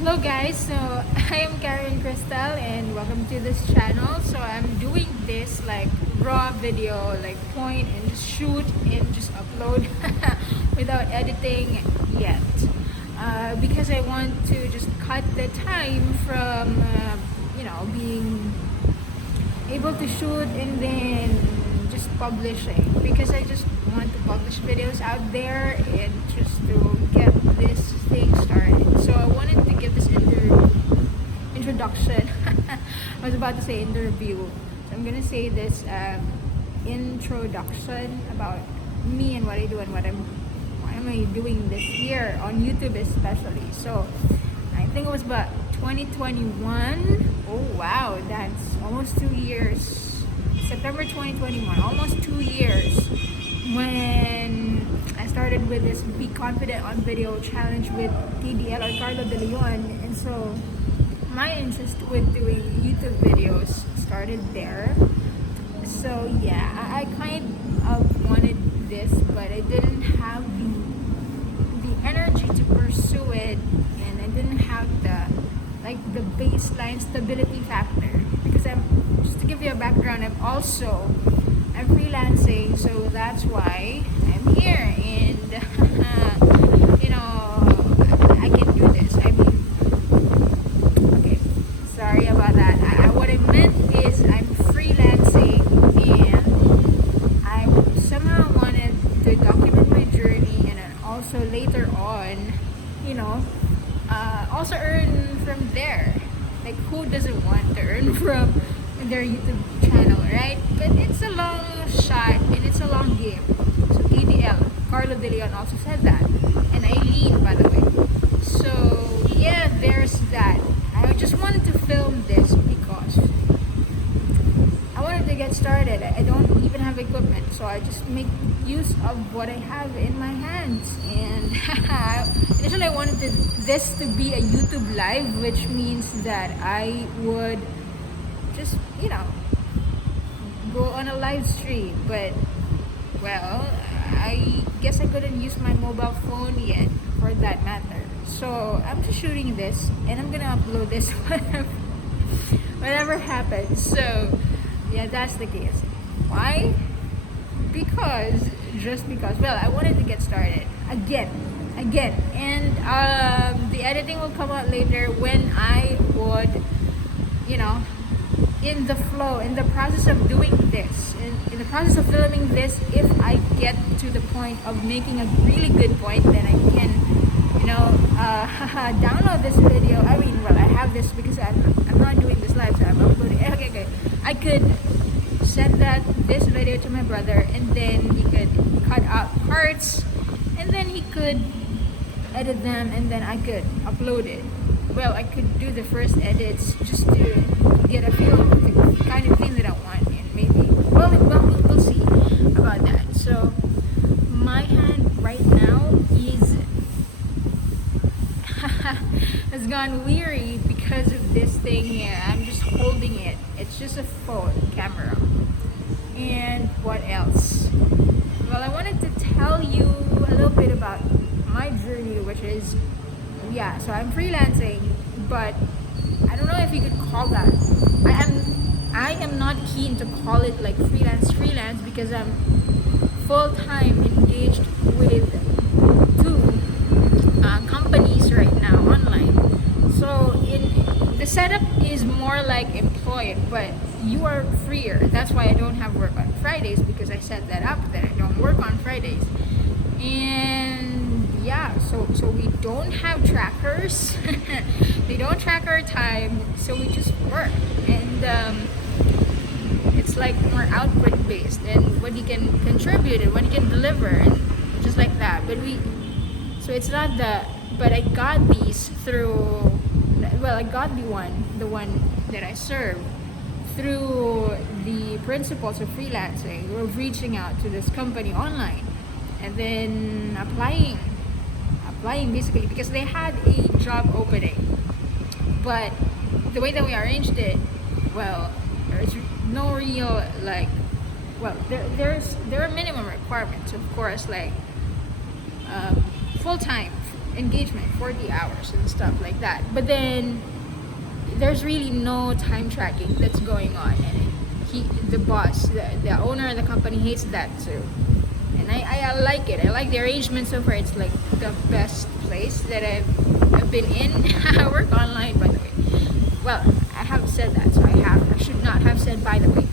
Hello guys, so I am Karen Crystal and welcome to this channel. So I'm doing this like raw video, like point and just shoot and just upload without editing yet. Because I want to just cut the time from being able to shoot and then just publishing, because I just want to publish videos out there and just to get this thing started. So I wanted to give this introduction. I was about to say interview, so I'm gonna say this introduction about me and what I do and why am I doing this here on YouTube especially. So I think it was about 2021. Oh wow, that's almost 2 years. September 2021, almost 2 years, when I started with this Be Confident on Video challenge with TDL or Carlo De Leon. And so my interest with doing YouTube videos started there. So yeah, I kind of wanted this, but I didn't have the energy to pursue it, and I didn't have the baseline stability factor, because I'm just to give you a background, I'm freelancing, so that's why I'm here. And I can do this. I mean, okay, sorry about that. What I meant is I'm freelancing, and I somehow wanted to document my journey, and then also later on, also earn from there. Like, who doesn't want to earn from their YouTube channel, right? But it's a long shot and it's a long game. So TDL, Carlo De Leon also said that, and Eileen, by the way. So yeah, there's that. I just wanted to film this because I wanted to get started. I don't even have equipment, so I just make use of what I have in my hands. And initially I wanted this to be a YouTube live, which means that I would just go on a live stream. But well, I guess I couldn't use my mobile phone yet for that matter. So I'm just shooting this and I'm gonna upload this whatever happens. So yeah, that's the case. Why? Because well, I wanted to get started again, and the editing will come out later when I would, in the flow, in the process of doing this, in the process of filming this. If I get to the point of making a really good point, then I can, download this video. I mean, well, I have this because I'm not doing this live, so I'm uploading. Okay. I could send this video to my brother, and then he could cut out parts, and then he could edit them, and then I could upload it. Well, I could do the first edits just to get a feel of the kind of thing that I want, and maybe we'll see about that. So my hand right now is has gone weary because of this thing here. I'm just holding it. It's just a phone camera. And what else? Well, I wanted to tell you a little bit about my journey, which is, so I'm freelancing, but I don't know if you could call that. I am not keen to call it like freelance, because I'm full-time engaged with two companies right now online. So the setup is more like employed, but you are freer. That's why I don't have work on Fridays, because I set that up that I don't work on Fridays. And yeah, so we don't have trackers. They don't track our time, so we just work. And it's like more output based, and what you can contribute and what you can deliver, and just like that. So it's not but I got these through, I got the one that I serve through the principles of freelancing. We're reaching out to this company online, and then applying basically, because they had a job opening. But the way that we arranged it, well, there's no real there are minimum requirements, of course, like full time engagement, 40 hours and stuff like that. But then there's really no time tracking that's going on, and the boss, the owner of the company hates that too. And I like it. I like the arrangement so far. It's like the best place that I've been in. I work online, by the way. Well, I have said that, so I should not have said by the way.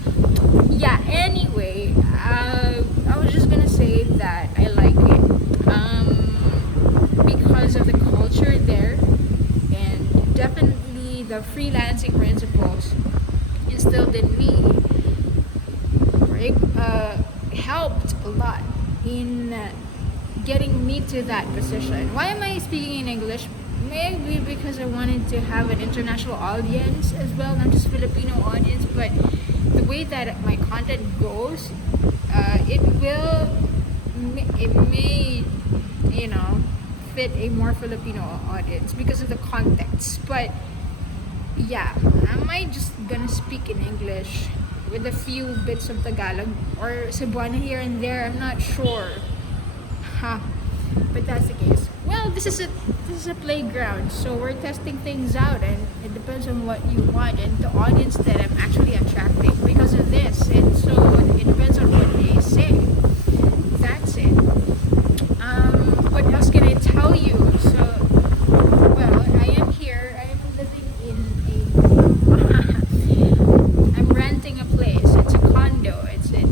Yeah, anyway, I was just gonna say that I like it because of the culture there, and definitely the freelancing principles instilled in me, right, helped a lot in getting me to that position. Why am I speaking in English? Maybe because I wanted to have an international audience as well, not just Filipino audience, but the way that my content goes, it may, fit a more Filipino audience because of the context. But yeah, am I just gonna speak in English with a few bits of Tagalog or Cebuano here and there? I'm not sure. But that's the case. Well, this is a playground, so we're testing things out, and it depends on what you want and the audience that I'm actually attracting because of this. And so it depends on what they say. That's it. What else can I tell you? So, well, I am here. I am living in I'm renting a place. It's a condo. It's in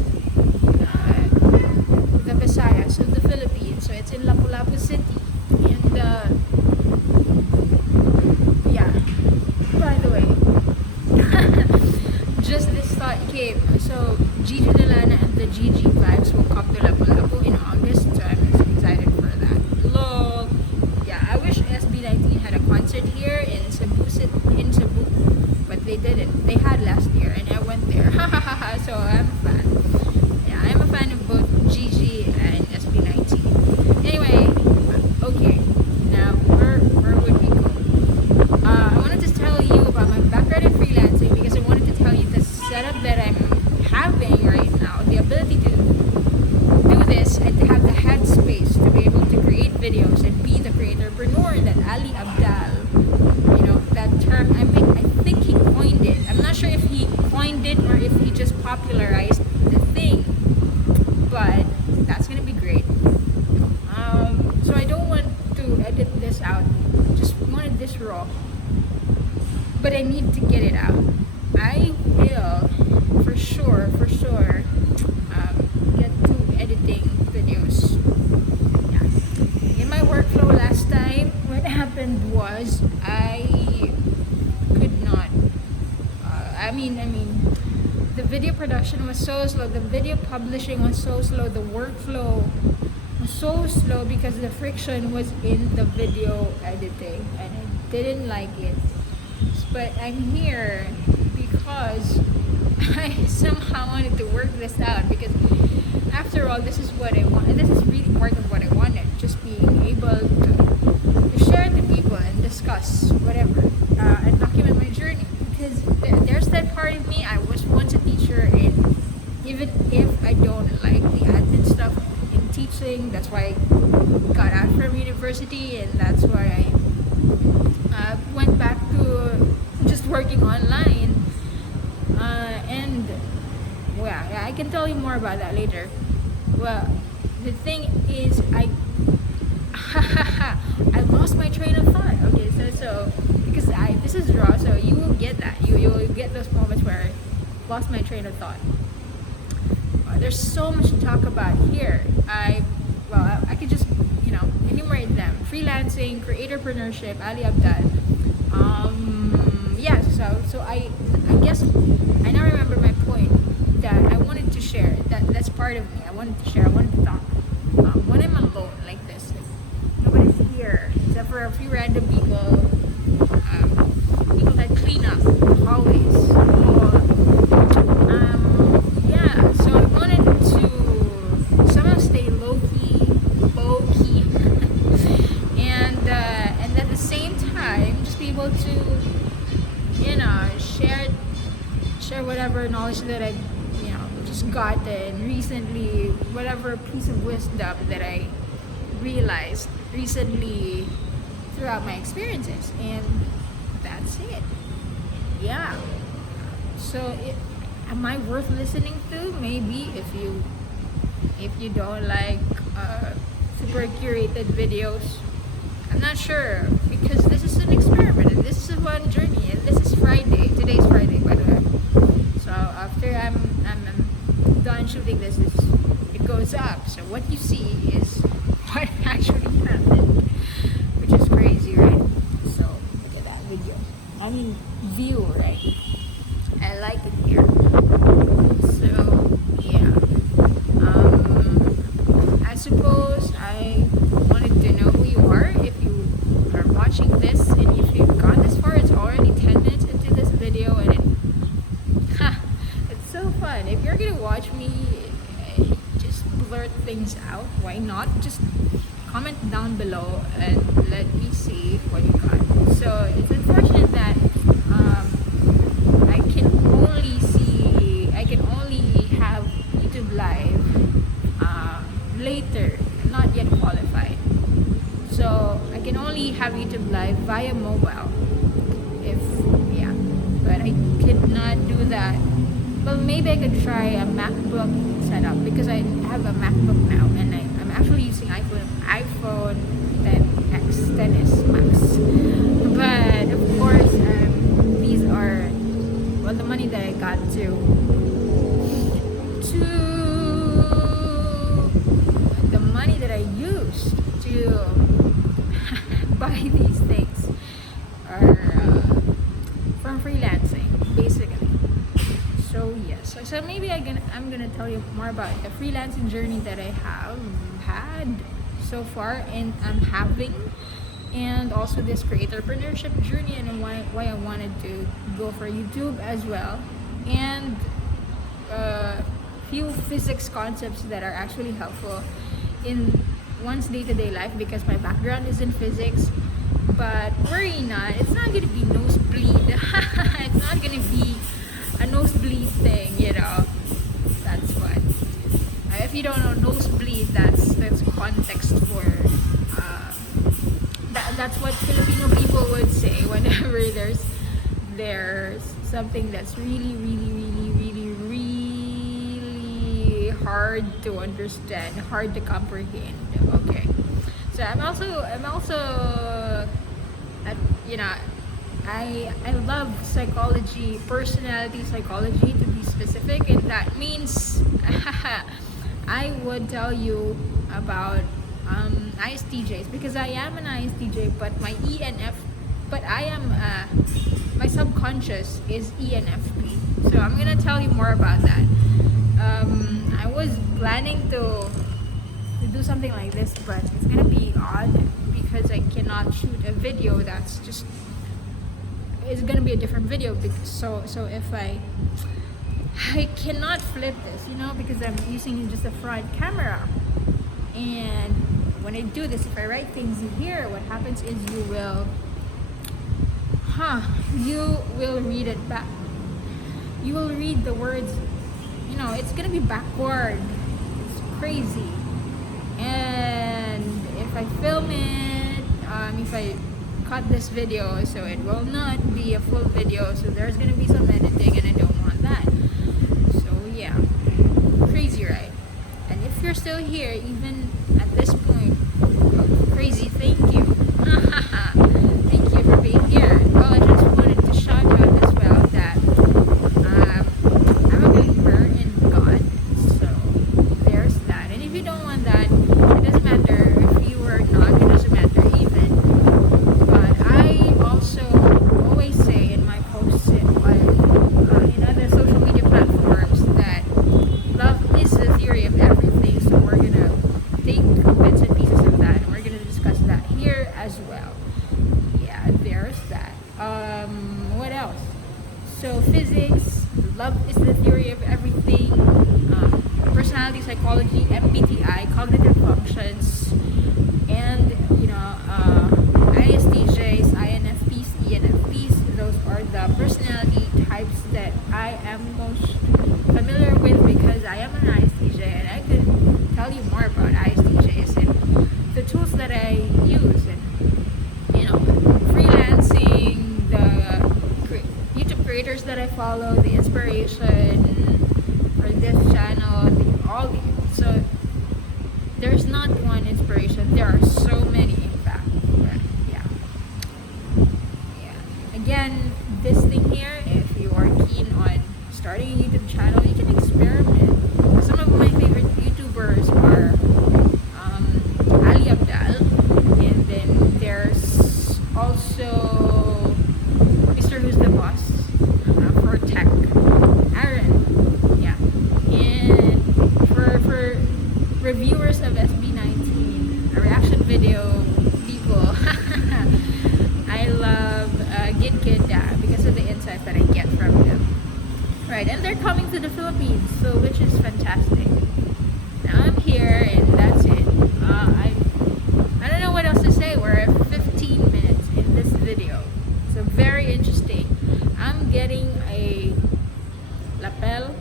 the Visayas of the Philippines. So it's in Lapu-Lapu City. And yeah. By the way, just this thought came. So Gigi Delana and the Gigi Vibes will come to Lapu-Lapu in August. So I'm excited for that. Lol. Yeah, I wish SB19 had a concert here in Cebu, but they didn't. They had last year, and I went there. So I'm a fan. Yeah, I'm a fan of both Gigi and SB19. Anyway, okay. Now, where would we go? I wanted to tell you about my background in freelancing because I wanted to tell you the setup that I'm having right now, the ability to do this and to have the headspace to be able to create videos and be the creatorpreneur that Ali Abdal, that term, I think he coined it. I'm not sure if he coined it or if he just popularized the thing, but that's gonna be great. So I don't want to edit this out, just wanted this raw, but I need to get it out. I will for sure get to editing videos. Yeah. In my workflow last time, what happened was I could not the video production was so slow, the video publishing was so slow, the workflow was so slow because the friction was in the video editing, and I didn't like it. But I'm here because I somehow wanted to work this out, because after all, this is what I want, and this is really part of what I wanted, just being able to share to people and discuss whatever, and document my journey, because there's that part of me. I was once a teacher, and even if I don't like the admin stuff in teaching, that's why I got out from university, and that's why I went back to just working online. And well, I can tell you more about that later. Well, the thing is, I lost my train of thought. Okay, so because this is raw, so you will get that. You will get those moments where I lost my train of thought. There's so much to talk about here. I could just enumerate them: freelancing, creatorpreneurship, Ali Abdal. So I guess I now remember my point that I wanted to share. That's part of me. I wanted to share. I wanted to talk. When I'm alone like this, nobody's here except for a few random people. People that clean up the hallways. So I wanted to somehow stay low key, and at the same time just be able to share whatever knowledge that I just gotten recently, whatever piece of wisdom that I realized recently throughout my experiences, and that's it. Yeah. So am I worth listening to? Maybe if you don't like super curated videos. I'm not sure, because this is an experiment and this is one journey, and this is Friday. Today's Friday, by the way. So after I'm done shooting this, it goes up. So what you see is what actually happened, which is crazy, right? So look at that video. I mean, view, right? I like it here. So yeah. I suppose I wanted to know who you are. If you are watching this and if you've gone this far, it's already 10 minutes into this video, and it's so fun. If you're gonna watch me just blurt things out, why not? Just comment down below and let me see what you got. So it's unfortunate that I can only have YouTube Live later. I'm not yet qualified, so I can only have YouTube Live via mobile. But I could not do that. Well, maybe I could try a MacBook setup, because I have a MacBook now, and I'm actually using iPhone 10X, 10s Max. But of course, these are the money that I got the money that I used to buy these things are from freelancing, basically. So yes, so maybe I'm gonna tell you more about the freelancing journey that I have had so far and I'm having, and also this creatorpreneurship journey, and why I wanted to go for YouTube as well, and few physics concepts that are actually helpful in one's day-to-day life, because my background is in physics. But worry not, it's not gonna be nosebleed. It's not gonna be a nosebleed thing, That's what. If you don't know nosebleed, that's context for that's what Filipino people would say whenever there's something that's really, really, really, really, really hard to understand, hard to comprehend. Okay. So I'm also I love psychology, personality psychology to be specific, and that means I would tell you about ISTJs, because I am an ISTJ, but my my subconscious is ENFP. So I'm gonna tell you more about that. I was planning to do something like this, but it's gonna be odd because I cannot shoot a video it's gonna be a different video, because so if I cannot flip this, because I'm using just a front camera, and when I do this, if I write things in here, what happens is you will read it back. You will read the words, it's gonna be backward. It's crazy. And if I film it, if I cut this video, so it will not be a full video, so there's gonna be some editing, and I don't want that. So yeah, crazy, right? And if you're still here even at this point, crazy, thank you. Thank you for being here. Well, I just wanted to shout out as well that I'm a believer in God, so there's that. And if you don't want that, it doesn't matter. If you are not, it doesn't matter even. But I also always say in my posts in other social media platforms that love is the theory of everything. So we're gonna take bits and pieces of that, and we're gonna discuss that here as well. Yeah, there's that. What else? So physics, love is the theory of everything. Personality psychology, MBTI, cognitive functions, and ISTJs, INFPs, ENFPs. Those are the personality types that I am most familiar with, because I am an ISTJ, and I could tell you more about ISTJs and the tools that I follow the inspiration for this channel, so there's not one inspiration. There are so many, in fact. But yeah. Again, this thing here, if you are keen on starting a YouTube channel, you can experiment. Some of my favorite YouTubers are Ali Abdal, and then there's also Mr. Who's the Boss for tech, Aaron. Yeah. And for reviewers of SB19, reaction video people, I love Gid because of the insights that I get from them. Right, and they're coming to the Philippines, so which is fantastic. Now I'm here, and that's it. I don't know what else to say. We're at 15 minutes in this video, so very interesting. I'm getting a lapel,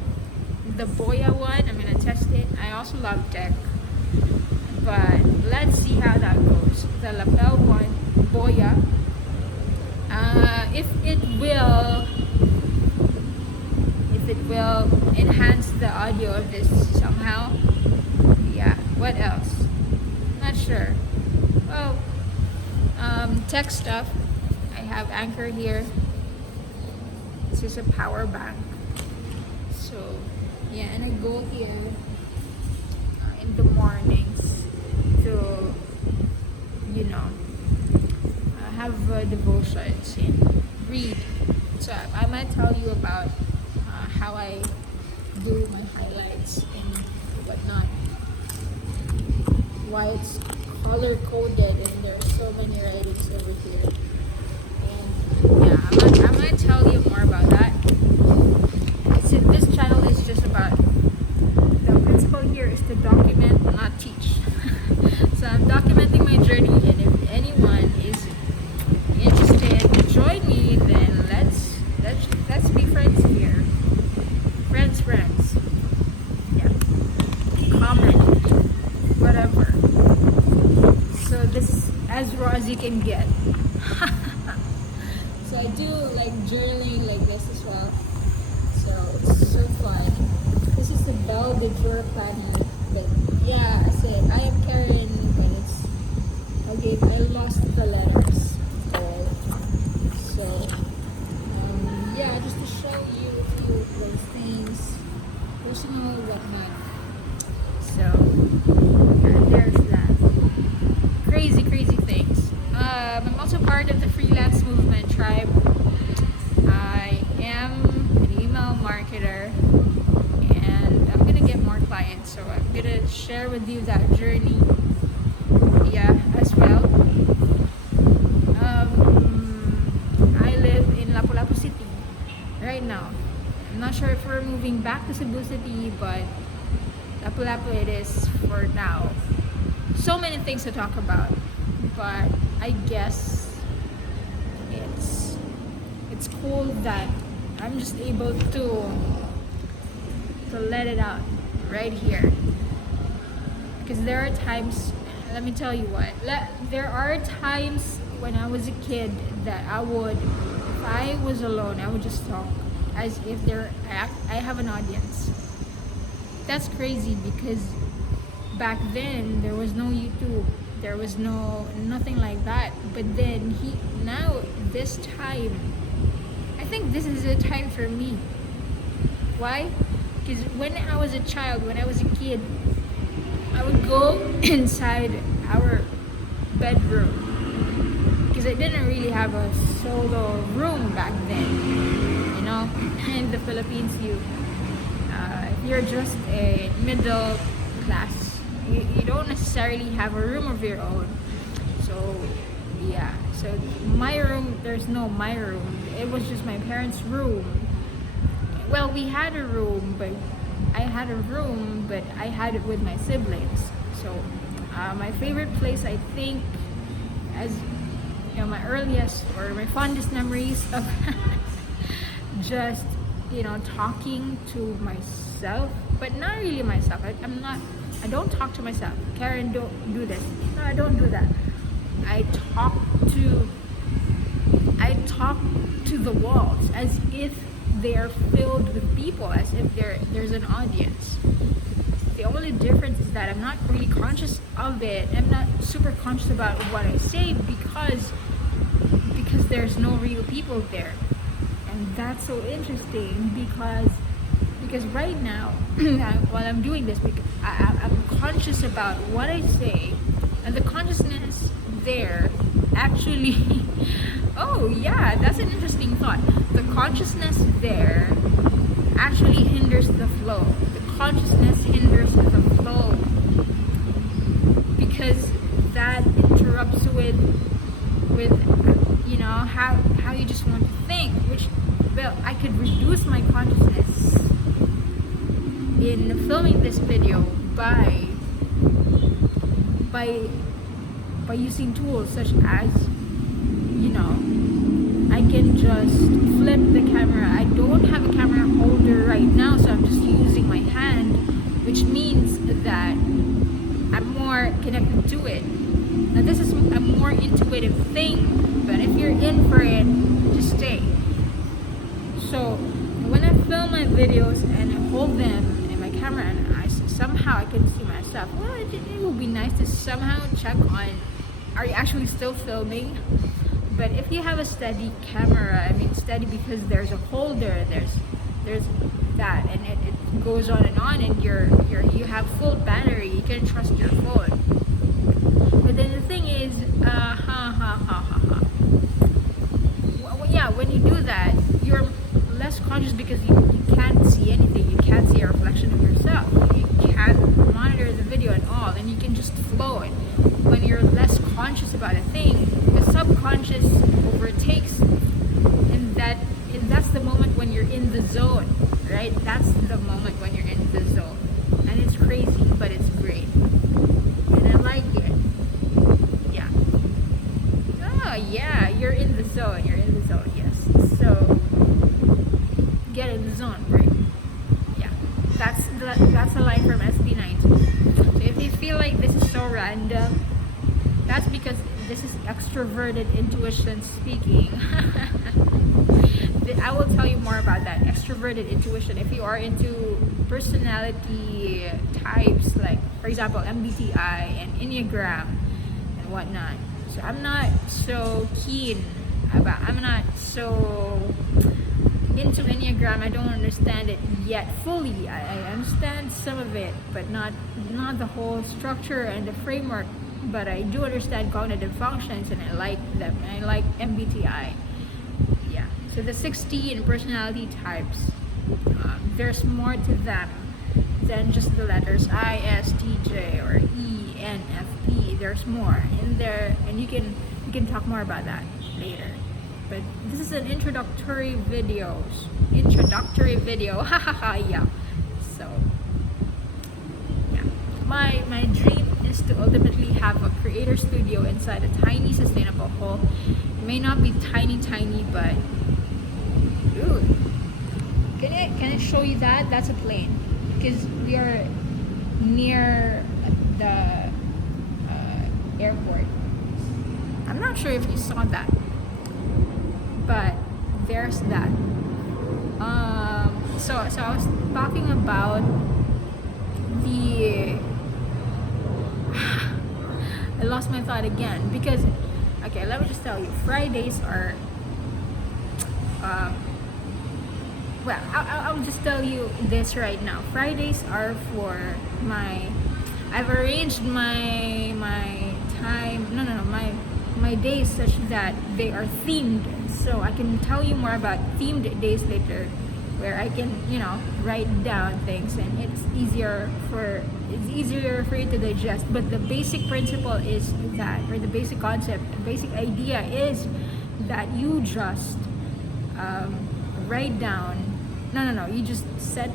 the Boya one. I'm gonna test it. I also love tech, but let's see how that goes. The lapel one, Boya. If it will enhance the audio of this somehow. Yeah, what else? Not sure. Well, tech stuff. I have Anchor here. This is a power bank. So yeah, and I go here in the mornings to, have devotions and read. So I might tell you about how I do my highlights and whatnot. Why it's color coded and there's so many writings over here. And yeah, I'm gonna tell you more about that. This channel is just about, the principle here is to document, not teach. So I'm documenting my journey, and if anyone is interested to join me, then let's be friends here. Friends. Yeah. Comment. Whatever. So this as raw as you can get. So I do like journaling like this as well. So it's so fun. This is the Belle de Jour planner. But yeah, I said I am Karen, but I lost the letters. So yeah, just to show you a few of those things, personal whatnot. So there's that. Crazy things. I'm also part of the freelance movement tribe. I am an email marketer, and I'm gonna get more clients, so I'm gonna share with you that journey. Yeah, as well. I live in Lapu-Lapu City right now. I'm not sure if we're moving back to Cebu City, but Lapu-Lapu it is for now. So many things to talk about, but I guess it's cool that I'm just able to let it out right here. Because there are times, let me tell you what, there are times when I was a kid that if I was alone, I would just talk as if I have an audience. That's crazy because back then there was no YouTube, there was nothing like that. But then now this time, I think this is a time for me. Why? Because when I was a child, when I was a kid, I would go inside our bedroom because I didn't really have a solo room back then. In the Philippines, if you're just a middle class, you don't necessarily have a room of your own. So yeah, so my room, there's no my room. It was just my parents' room. Well, we had a room, but I had it with my siblings. So my favorite place, I think, as my earliest or my fondest memories of just talking to myself, but not really myself. I don't talk to myself. Karen, don't do this. No, I don't do that. I talk to the walls as if they are filled with people, as if there's an audience. The only difference is that I'm not really conscious of it. I'm not super conscious about what I say because there's no real people there. And that's so interesting because right now while I'm doing this, because I'm conscious about what I say, and the consciousness there actually oh yeah, that's an interesting thought. The consciousness there actually hinders the flow. The consciousness hinders the flow because that interrupts with how you just want to think, which, well, I could reduce my consciousness in filming this video by using tools such as, I can just flip the camera. I don't have a camera holder right now, so I'm just using my hand, which means that I'm more connected to it. Now this is a more intuitive thing, but if you're in for it, just stay. So when I film my videos and I hold them in my camera and somehow I can see myself, well, it would be nice to somehow check on, are you actually still filming? But if you have a steady camera, I mean steady because there's a holder, there's that, and it goes on, and you have full battery, you can trust your phone. But then the thing is, yeah, when you do that, you're less conscious because you can't see anything. You can't see a reflection of yourself. You can't monitor the video at all, and you can just flow it. When you're less conscious about a thing, the subconscious overtakes, and that's the moment when you're in the zone, right? That's the moment when you're in the zone, and it's crazy, but it's great, and I like it. Yeah. Oh yeah, you're in the zone. You're in the zone. Yes. So get in the zone, right? Yeah. That's a line from SB19. So if you feel like this is so random, that's because this is extroverted intuition speaking. I will tell you more about that. Extroverted intuition. If you are into personality types, like for example MBTI and Enneagram and whatnot. So I'm not so into Enneagram. I don't understand it yet fully. I understand some of it, but not the whole structure and the framework. But I do understand cognitive functions, and I like them. And I like MBTI. Yeah. So the 16 personality types, there's more to them than just the letters I, S, T, J, or E, N, F, P. There's more in there, and you can talk more about that later. But this is an introductory video. Hahaha. Yeah. So yeah, my dream is to ultimately have a creator studio inside a tiny sustainable hole. It may not be tiny, but ooh, can I show you that? That's a plane, because we are near the airport. I'm not sure if you saw that, but there's that. So I was talking about the I lost my thought again, because okay, let me just tell you, Fridays are well, I'll just tell you this right now. Fridays are for I've arranged my time, my days such that they are themed. So I can tell you more about themed days later, where I can, write down things, and it's easier for you to digest. But the basic principle is that, or the basic concept, the basic idea is that you just write down. No. You just set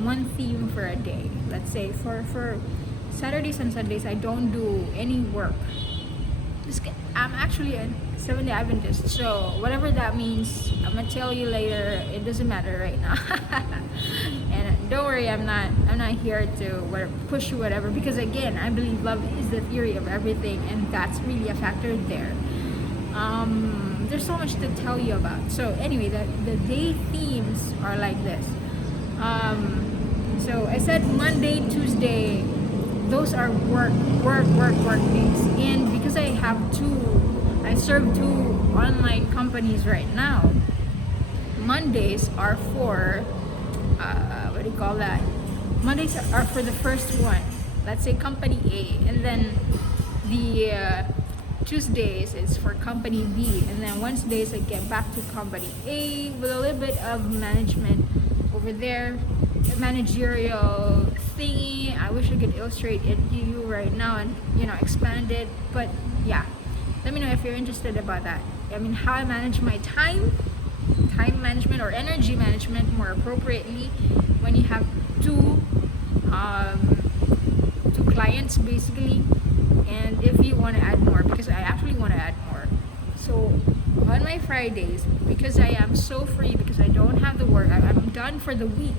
one theme for a day. Let's say for Saturdays and Sundays, I don't do any work. I'm actually a Seventh-day Adventist, so whatever that means, I'm gonna tell you later. It doesn't matter right now. And don't worry, I'm not here to push you whatever, because again, I believe love is the theory of everything, and that's really a factor there. there's so much to tell you about. So anyway, the day themes are like this. So I said Monday, Tuesday, those are work days. And because I serve two online companies right now, Mondays are for, what do you call that? Mondays are for the first one. Let's say company A, and then the Tuesdays is for company B, and then Wednesdays I get back to company A with a little bit of management over there, a managerial thingy. I wish I could illustrate it to you right now and expand it, but yeah, let me know if you're interested about that. I mean, how I manage my time management or energy management more appropriately when you have two clients basically, and if you want to add more, because I actually want to add more. So on my Fridays, because I am so free, because I don't have the work, I'm done for the week.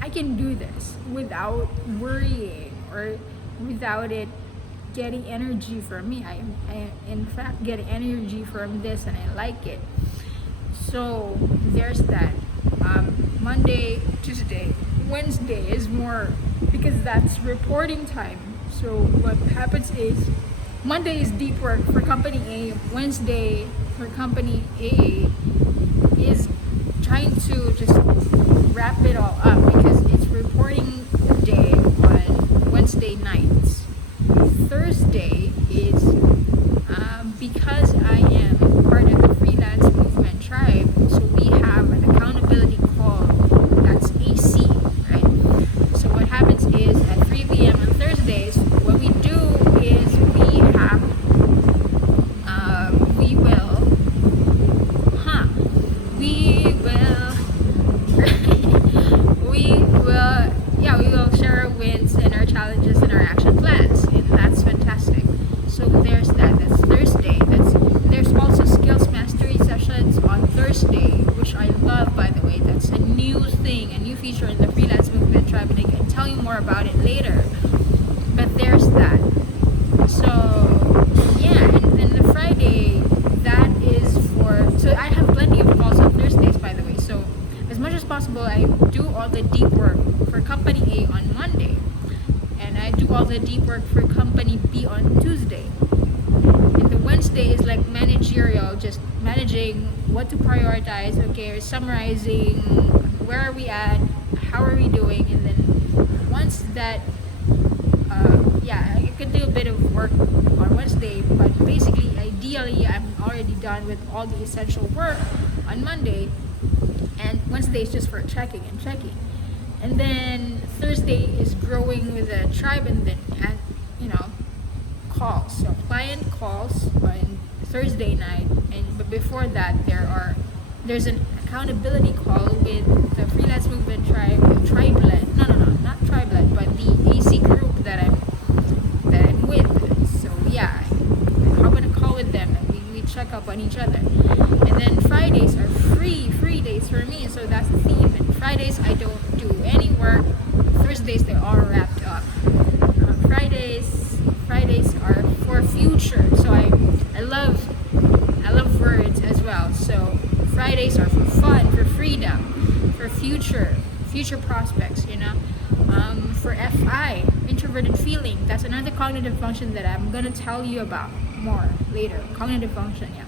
I can do this without worrying or without it getting energy from me. I in fact get energy from this, and I like it. So there's that. Monday, Tuesday, Wednesday is more, because that's reporting time. So what happens is Monday is deep work for company A. Wednesday for company A is trying to just wrap it all up, because it's reporting day on Wednesday nights. Thursday is because I am part of the freelance movement tribe, so we have an accountability call that's AC, right? So what happens is at 3 p.m. on Thursdays, what we do is we will share our wins and our challenges and our action plans, and that's fantastic. So there's that. That's Thursday. There's also skills mastery sessions on Thursday, which I love, by the way. That's a new thing, a new feature in the freelance movement tribe, and I can tell you more about it later. But there's that. So yeah, and then the Friday, that is for, so I have plenty of calls on Thursdays, by the way. So as much as possible, I do all the deep work for company A on Monday, and I do all the deep work for company B on Tuesday. And the Wednesday is like managerial, just managing what to prioritize, okay, or summarizing where are we at, how are we doing, and then once that I could do a bit of work on Wednesday, but basically ideally I'm already done with all the essential work on Monday, and Wednesday is just for checking. And then Thursday is growing with the tribe, and then calls. So client calls on Thursday night, but before that there's an accountability call with the freelance movement tribe, tribelet. No, not tribelet, but the AC group that I'm with. So yeah, I hop on a call with them, and we check up on each other. And then Fridays are free days for me, so that's the theme. And Fridays I don't do any work. Thursdays they're all wrapped up. Fridays are for future. So I love words as well. So Fridays are for fun, for freedom, for future prospects. For FI, introverted feeling. That's another cognitive function that I'm gonna tell you about more later. Cognitive function, yeah.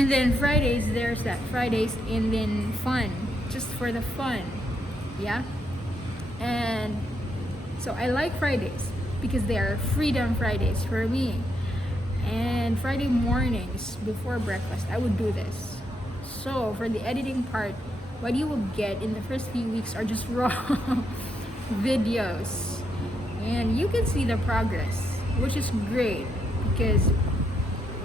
And then Fridays, there's that. Fridays, and then fun, just for the fun, yeah. And so I like Fridays because they are freedom Fridays for me. And Friday mornings before breakfast, I would do this. So for the editing part, what you will get in the first few weeks are just raw videos, and you can see the progress, which is great, because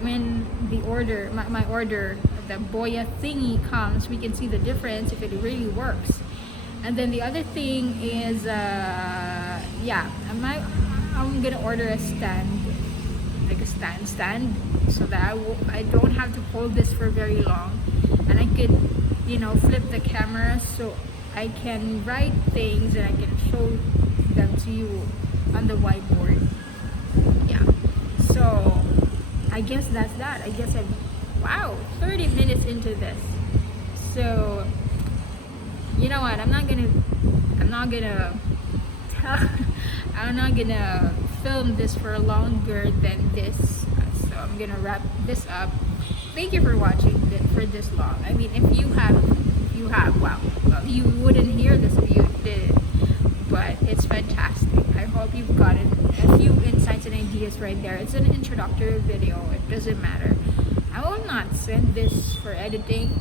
when the order, my order, the boya thingy comes, we can see the difference if it really works. And then the other thing is I'm gonna order a stand, like a stand, so that I don't have to hold this for very long, and I could flip the camera so I can write things and I can show them to you on the whiteboard. Yeah, so I guess that's that. I guess wow, 30 minutes into this. So, you know what? I'm not gonna I'm not gonna film this for longer than this. So I'm gonna wrap this up. Thank you for watching for this long. I mean, if you have, wow, well, you wouldn't hear this if you did, but it's fantastic. I hope you've gotten a few insights and ideas right there. It's an introductory video. It doesn't matter. I will not send this for editing.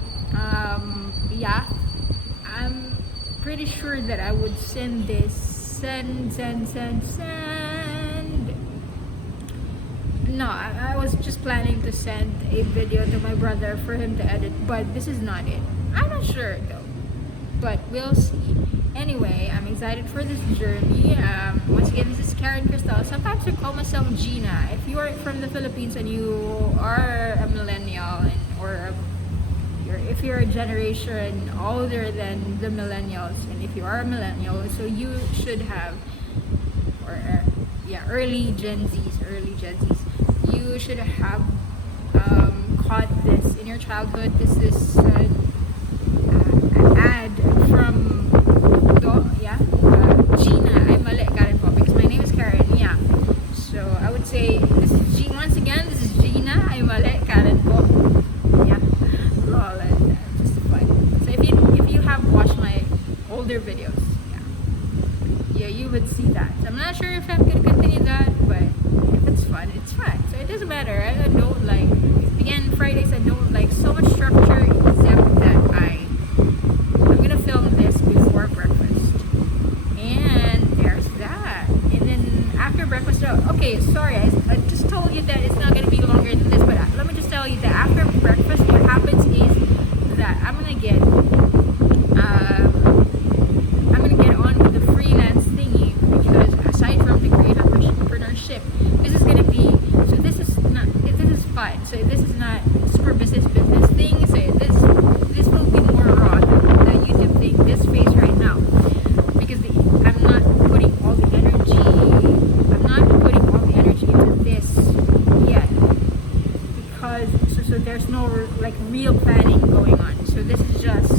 Yeah, I'm pretty sure that I would send this. Send. No, I was just planning to send a video to my brother for him to edit, but this is not it. I'm not sure though, but we'll see. Anyway, I'm excited for this journey. Once again, this is Karen Crystal. Sometimes I call myself Gina. If you are from the Philippines and you are a millennial, if you're a generation older than the millennials, and if you are a millennial, so you should have, early Gen Zs, you should have caught this in your childhood. This is an ad from Gina. Ay mali, Karen po, because my name is Karen. Yeah, so I would say this is once again, this is Gina. Ay mali, Karen po. Yeah, lol, just fun. So if you have watched my older videos, you would see that. So I'm not sure if I'm gonna continue that, but if it's fun, it's fun. So it doesn't matter. I don't like, again, Fridays I don't like so much structure, except that I'm gonna film this before breakfast. And there's that. And then after breakfast, okay, sorry, I just told you that it's not gonna be longer than this, but let me just tell you that after breakfast, what happens is that I'm gonna get on with the freelance thingy, because aside from the creative entrepreneurship, this is gonna be, so this is fun. So this is not super business thing. So this will be more raw than the YouTube thing, this phase right now, because I'm not putting all the energy into this yet, because so there's no like real planning going on. So this is just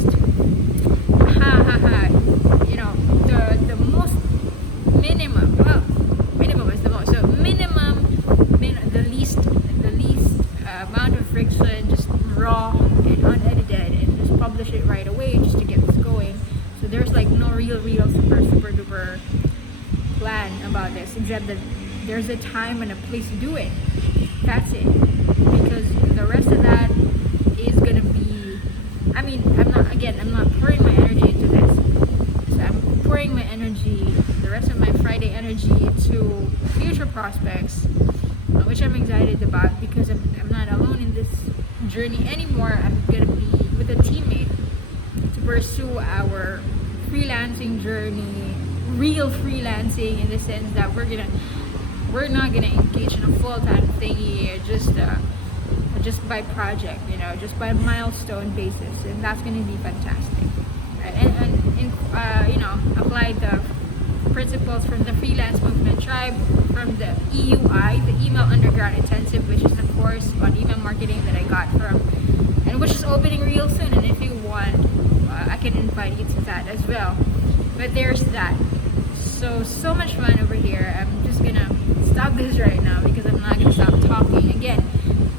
you know, the most minimum, well, minimum is the most, so the least amount of friction, just raw and unedited, and just publish it right away just to get this going. So there's like no real super duper plan about this, except that there's a time and a place to do it. That's it. Because the rest of that is gonna be, I mean, I'm not pouring my energy into this. So I'm pouring my energy, the rest of my Friday energy, to future prospects, which I'm excited about, because I'm not alone in this journey anymore. I'm gonna be with a teammate to pursue our freelancing journey, real freelancing, in the sense that we're not gonna engage in a full-time thingy, just by project, just by milestone basis, and that's gonna be fantastic. And apply the principles from the Freelance Movement Tribe, from the EUI, the Email Underground Intensive, which is the course on email marketing that I got from, and which is opening real soon. And if you want, I can invite you to that as well. But there's that. So much fun over here. I'm just gonna stop this right now, because I'm not gonna stop talking. Again,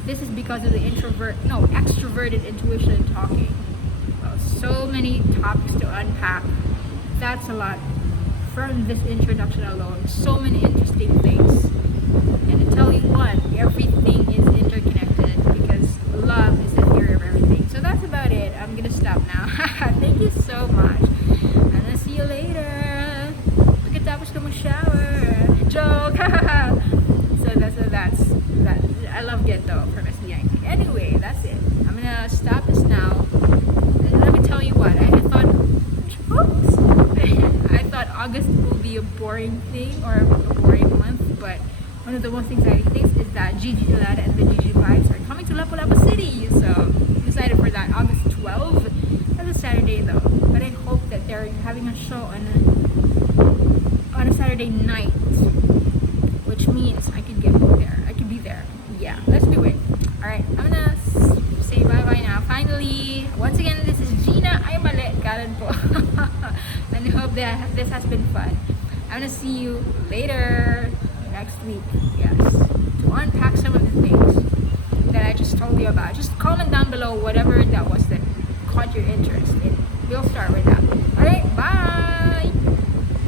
this is because of the extroverted intuition talking. Well, so many topics to unpack. That's a lot from this introduction alone. So many interesting things. And to tell you what, everything is interconnected, because love is the theory of everything. So that's about it. I'm gonna stop now. Thank you so much. And I'll see you later. Pagkatapos ko mag-shower. Joke! So that's that. I love Ghetto from SDIT. Anyway, that's it. I'm gonna stop this now. And let me tell you what, I thought August will be a boring thing, or a boring month, but one of the most exciting things is that Gigi Gelada and the Gigi Vibes are coming to Lapu-Lapu City. So I'm excited for that. August 12th. That's a Saturday though, but I hope that they're having a show on a Saturday night, which means I could be there. Yeah, let's do it. and I hope that this has been fun. I'm gonna see you later next week. Yes, to unpack some of the things that I just told you about. Just comment down below whatever that was that caught your interest. And we'll start with that. All right, bye.